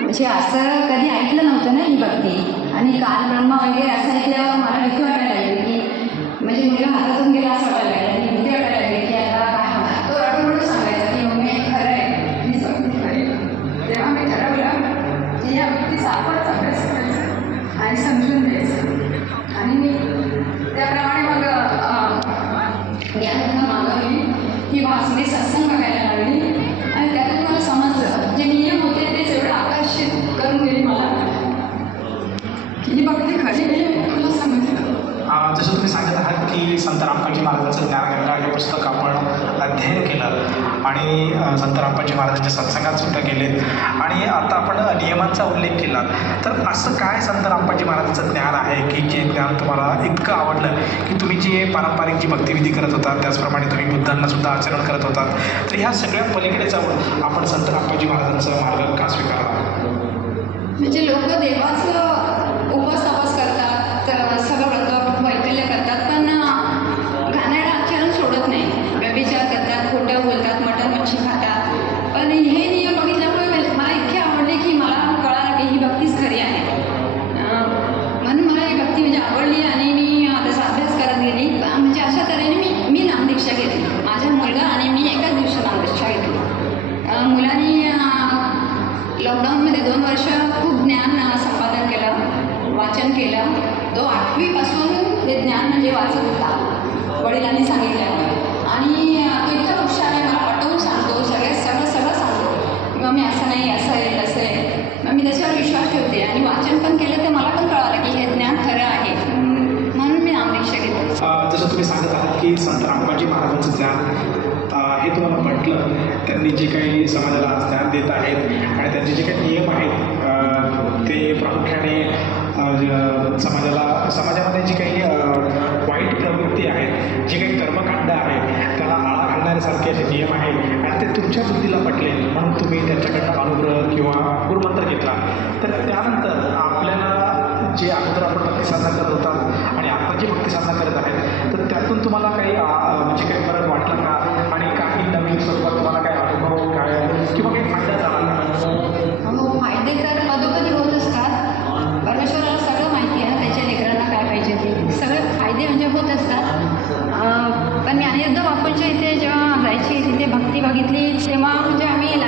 म्हणजे असं कधी ऐकलं नव्हतं ना ही भक्ती. आणि काल ब्रह्मा वगैरे असं ऐकल्यावर मला भीती वाटायला लागली की म्हणजे मुलगा हातातून गेला असं वाटायला लागलं. आणि भीती वाटायला लागली की आता काय होणार. तो रडून सांगायचा की मम्मी हे खरं आहे, मी भक्ती करेन. तेव्हा मी ठरवलं की या भक्तीचा आपणच अभ्यास करायचा आणि समजून द्यायचं. आणि मी त्याप्रमाणे मग ज्ञान मागवली की वासुदेव सत्संग करायला लागली. आणि त्यातून मला समजलं जे नियम होते तेच एवढं आकर्षित करून गेली मला ही भक्ती खरी आहे मला समजलं. जसं तुम्ही सांगत आहात की संत रामपाजी महाराजांचं ज्ञानगंगा हे पुस्तक आपण अध्ययन केलं आणि संत रामपाजी महाराजांच्या सत्संगात सुद्धा गेलेत आणि आता आपण नियमांचा उल्लेख केला. तर असं काय संत रामपाजी महाराजांचं ज्ञान आहे की जे ज्ञान तुम्हाला इतकं आवडलं की तुम्ही जे पारंपरिक जी भक्तिविधी करत होतात त्याचप्रमाणे तुम्ही बुद्धांना सुद्धा आचरण करत होतात, तर ह्या सगळ्या पलीकडे जाऊन आपण संत रामपाजी महाराजांचा मार्ग का स्वीकारला? म्हणजे लोक देवाचं उपास तपास करतात, सगळं व्रत वैकल्य करतात, पण घाणेरडं आचरण सोडत नाही. व्यभिचार करतात, खोटं बोलतात, मटण मच्छी खातात. पण हे नियम बघितल्यामुळे मला इतके आवडले की मला कळालं की ही भक्तीच खरी आहे. म्हणून मला ही भक्ती म्हणजे आवडली आणि मी त्याचा अभ्यास करत गेली. म्हणजे अशा तऱ्हेने मी नामदीक्षा घेतली. माझा मुलगा आणि मी एकाच दिवशी नामदीक्षा घेतली. मुलांनी लॉकडाऊनमध्ये 2 वर्ष खूप ज्ञान संपादन केलं, वाचन केलं. तो 8वीपासून ते ज्ञान म्हणजे वाचत होता वडिलांनी सांगितल्यामुळे. आणि तो इतका हुशार आहे, मला पटवून सांगतो, सगळं सांगतो किंवा मी असं नाही, असं आहे, तसं आहे. मग मी त्याच्यावर विश्वास ठेवते आणि वाचन पण केलं तर मला पण कळालं की हे ज्ञान खरं आहे. म्हणून मी नामदीक्षा घेतली. जसं तुम्ही सांगत आहात की संत रामपाजी महाराजांचं ज्ञान हे तुम्हाला म्हटलं, त्यांनी जे काही समाजाला आज ज्ञान देत आहेत आणि त्यांचे जे काही नियम आहेत ते प्रामुख्याने समाजामध्ये जी काही वाईट प्रवृत्ती आहेत, जे काही कर्मकांड आहे त्याला आळा घालण्यासारखे असे नियम आहेत आणि ते तुमच्या बुद्धीला पटले म्हणून तुम्ही त्यांच्याकडनं अनुग्रह किंवा गुरुमंत्र घेतला. तर त्यानंतर आपल्याला जे अगोदर आपण भक्ती साधना करत होता आणि आता जी भक्ती साधना करत आहेत तर त्यातून तुम्हाला काही म्हणजे काही फरक वाटला का? आणि काही नवीन स्वरूपात तुम्हाला काय अनुभव काय किंवा काही फायदा झाला का? हो, फायदे तर पदोपदी होत असतात. परमेश्वराला सगळं माहिती आहे, त्याच्या लेकरांना काय पाहिजे ते सगळे फायदे म्हणजे होत असतात. पण ज्ञानयोद्धा बापूंच्या इथे जेव्हा जायची, तिथे भक्ती बघितली तेव्हा म्हणजे आम्ही